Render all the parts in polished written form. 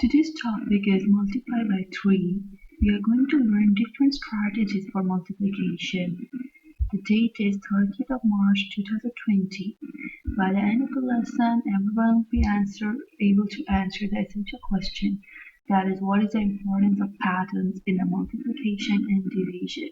Today's topic is multiply by 3. We are going to learn different strategies for multiplication. The date is 30th of March 2020. By the end of the lesson, everyone will be able to answer the essential question, that is, what is the importance of patterns in the multiplication and division?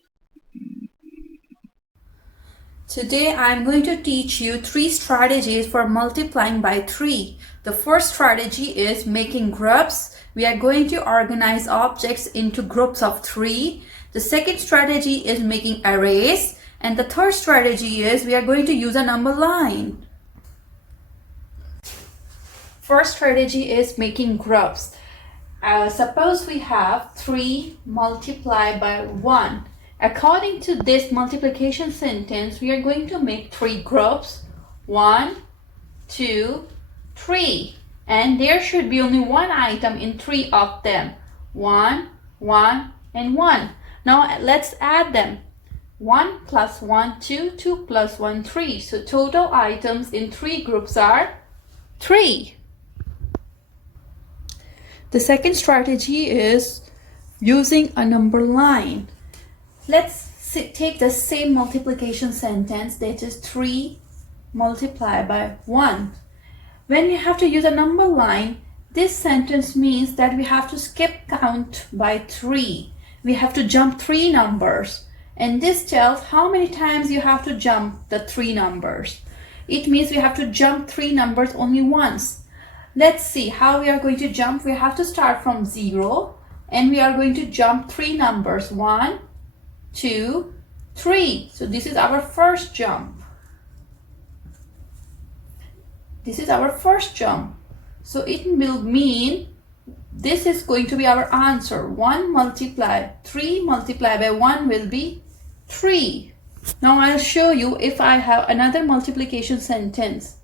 Today I am going to teach you 3 strategies for multiplying by 3. The first strategy is making groups. We are going to organize objects into groups of 3. The second strategy is making arrays. And the third strategy is we are going to use a number line. First strategy is making groups. Suppose we have 3 multiplied by 1. According to this multiplication sentence, we are going to make 3 groups. 1, 2, 3. And there should be only one item in 3 of them. 1, 1, and 1. Now let's add them. 1 plus 1, 2, 2 plus 1, 3. So total items in 3 groups are 3. The second strategy is using a number line. Let's take the same multiplication sentence, that is 3 multiplied by 1. When you have to use a number line, this sentence means that we have to skip count by 3. We have to jump 3 numbers. And this tells how many times you have to jump the 3 numbers. It means we have to jump 3 numbers only once. Let's see how we are going to jump. We have to start from 0 and we are going to jump 3 numbers. 1, 2, 3. So this is our first jump. This is our first jump. So it will mean this is going to be our answer. 3 multiplied by 1 will be 3. Now I'll show you if I have another multiplication sentence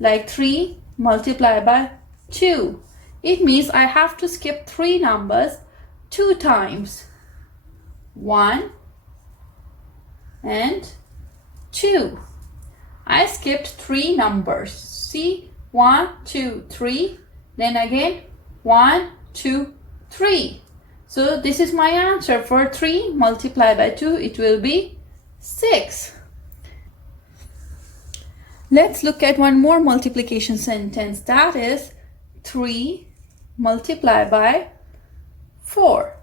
like 3 multiplied by 2. It means I have to skip 3 numbers 2 times. 1 and 2. I skipped 3 numbers. See, 1, 2, 3. Then again 1, 2, 3. So this is my answer for 3 multiplied by 2. It will be 6. Let's look at one more multiplication sentence. That is 3 multiplied by 4.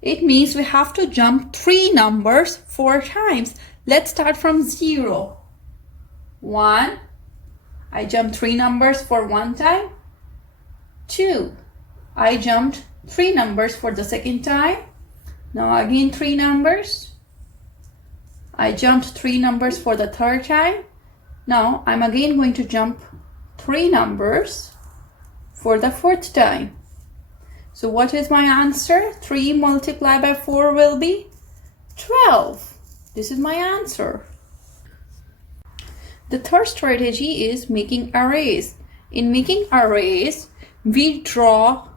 It means we have to jump 3 numbers 4 times. Let's start from 0. 1. I jumped 3 numbers for 1 time. 2. I jumped 3 numbers for the second time. Now again 3 numbers. I jumped 3 numbers for the third time. Now I'm again going to jump 3 numbers for the fourth time. So what is my answer? 3 multiplied by 4 will be 12. This is my answer. The third strategy is making arrays. In making arrays, we draw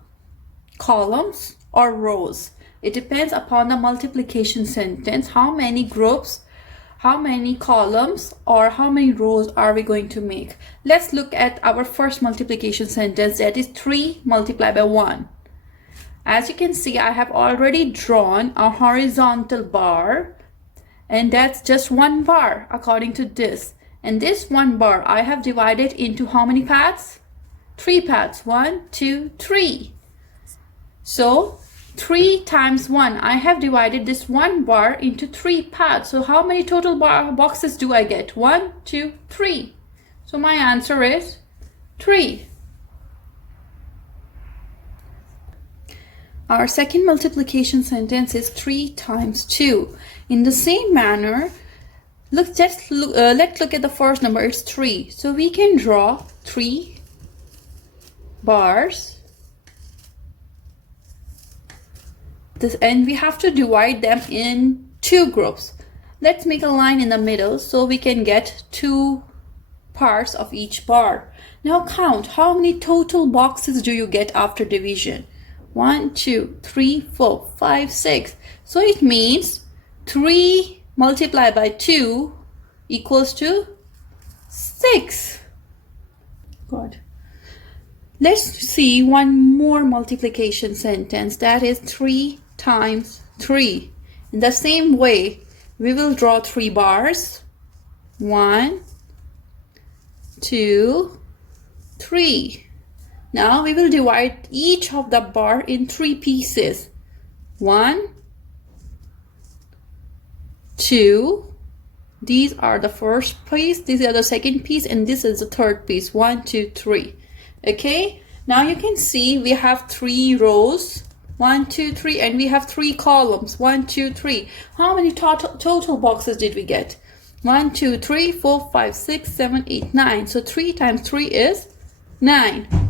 columns or rows. It depends upon the multiplication sentence, how many groups, how many columns, or how many rows are we going to make. Let's look at our first multiplication sentence, that is 3 multiplied by 1. As you can see, I have already drawn a horizontal bar, and that's just 1 bar according to this. And this 1 bar I have divided into how many parts? 3 parts. 1, 2, 3. So 3 times 1, I have divided this 1 bar into 3 parts. So how many total boxes do I get? 1, 2, 3. So my answer is 3. Our second multiplication sentence is 3 times 2. In the same manner, let's look at the first number. It's 3. So we can draw 3 bars. And we have to divide them in 2 groups. Let's make a line in the middle so we can get 2 parts of each bar. Now count how many total boxes do you get after division. 1, 2, 3, 4, 5, 6. So it means 3 multiplied by 2 equals to 6. Good. Let's see one more multiplication sentence, that is 3 times 3. In the same way, we will draw 3 bars. 1, 2, 3. Now we will divide each of the bar in 3 pieces. 1, 2, these are the first piece, these are the second piece, and this is the third piece. 1, 2, 3. Okay, now you can see we have 3 rows, 1, 2, 3, and we have 3 columns, 1, 2, 3. How many total boxes did we get? 1, 2, 3, 4, 5, 6, 7, 8, 9. So 3 times 3 is 9.